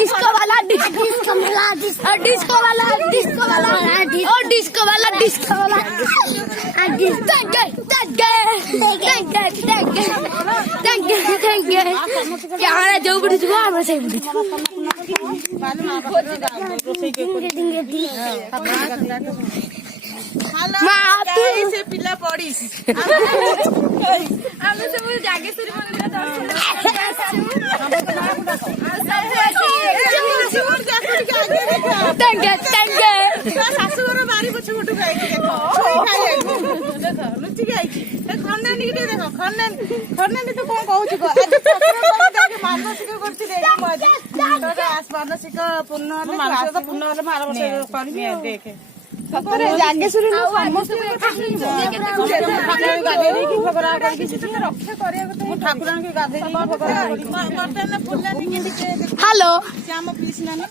डिस्को वाला डिस्को वाला डिस्को वाला डिस्को वाला डिस्को वाला डिस्को वाला जो बुढ़ी हमारे से से पिला पड़ी ଆମେ ସବୁ ଜାଗେଶ୍ଵରୀ ମନ୍ଦିର ଶାଶୁଘର ବାରି ପଛ ପଟୁ ଖାଇକି ଦେଖ ଲୁଚିକି ଆଇଛି ଖଣ୍ଡାନୀ ଟିକେ ଦେଖ ଖଣ୍ଡାନୀ ତୁ କଣ କହୁଛୁ ମାନସିକ କରିଥିଲି ମାନସିକ ପୂର୍ଣ୍ଣ ହେଲେ ପୂର୍ଣ୍ଣ ହେଲେ ମୁଁ ଆର ବର୍ଷ କରିବି ଦେଖେ ଜାଗେଶ୍ଵରୀ ଠାକୁରାଣୀ ଗାଧେଇ हेलो ଶ୍ୟାମ ପିସି ନାନୀ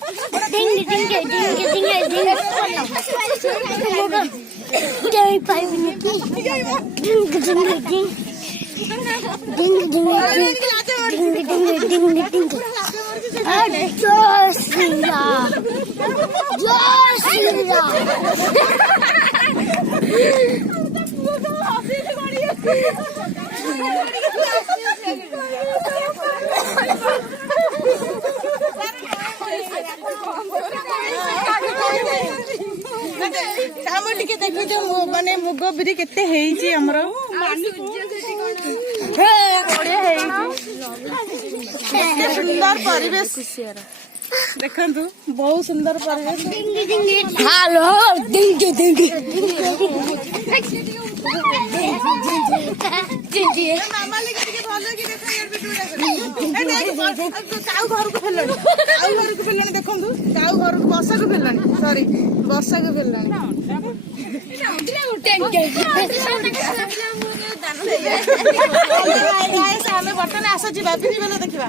ଆମ ଟିକେ ଦେଖୁଛ ମାନେ ମୁଗ ବିରି କେତେ ହେଇଛି ଆମର ସୁନ୍ଦର ପରିବେଶ ଦେଖନ୍ତୁ ବହୁତ ସୁନ୍ଦର ପରିବେଶ हेलो डिंगी डिंगी ମାମାଲି ଟିକେ ଭଲ କି କାଉ ଘରକୁ ଫେରିଲାଣି ଦେଖନ୍ତୁ କାଉ ଘରକୁ ବର୍ଷାକୁ ଫେରିଲାଣି ସରି ବର୍ଷାକୁ ଫେରିଲାଣି ଆମେ ବର୍ତ୍ତମାନ ଆସୁଛି ବାପି ବେଲେ ଦେଖିବା